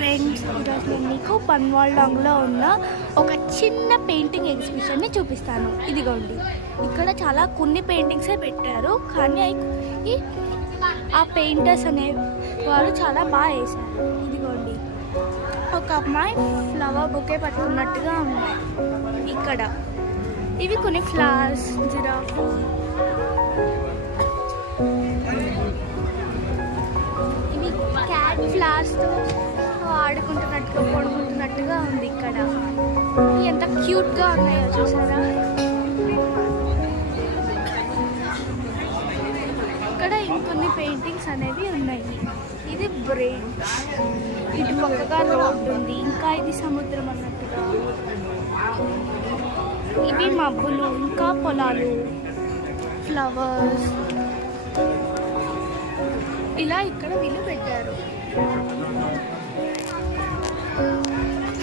Friends, ఈరోజు నేను మీకు పన్వాల్డాంగ్లో ఉన్న ఒక చిన్న పెయింటింగ్ ఎగ్జిబిషన్ని చూపిస్తాను. ఇదిగోండి, ఇక్కడ చాలా కొన్ని పెయింటింగ్సే పెట్టారు, కానీ ఆ పెయింటర్స్ అనే వాళ్ళు చాలా బాగా వేశారు. ఇదిగోండి, ఒక అమ్మాయి ఫ్లవర్ బొకే పట్టుకున్నట్టుగా ఉన్నాయి. ఇక్కడ ఇవి కొన్ని ఫ్లవర్స్, జిరాఫ్, ఇవి క్యాట్ ఫ్లవర్స్తో ఆడుకుంటున్నట్టుగా పడుకుంటున్నట్టుగా ఉంది. ఇక్కడ ఎంత క్యూట్గా ఉన్నాయో చూసారా. ఇక్కడ ఇంకొన్ని పెయింటింగ్స్ అనేవి ఉన్నాయి. ఇది బ్రిడ్జ్, ఇటు పక్కగా రోడ్డు ఉంది, ఇంకా ఇది సముద్రం అన్నట్టుగా. ఇవి మబ్బులు, ఇంకా పొలాలు, ఫ్లవర్స్, ఇలా ఇక్కడ వీళ్ళు పెట్టారు.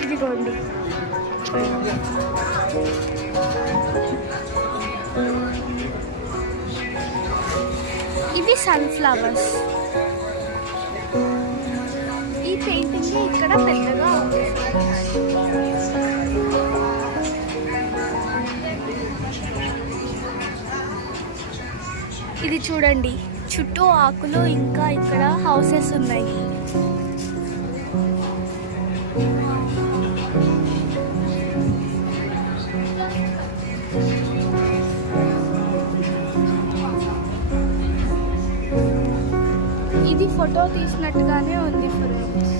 ఇదిగోండి, ఇవి సన్ఫ్లవర్స్. ఈ పెయింటింగ్ ఇక్కడ పెద్దగా ఉంది. ఇది చూడండి, చుట్టూ ఆకులు, ఇంకా ఇక్కడ హౌసెస్ ఉన్నాయి. ఇది ఫోటో తీసినట్టుగానే ఉంది ఫ్రెండ్స్.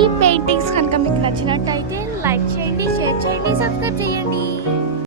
ఈ పెయింటింగ్స్ కనుక మీకు నచ్చినట్టయితే లైక్ చేయండి, షేర్ చేయండి, సబ్స్క్రైబ్ చేయండి.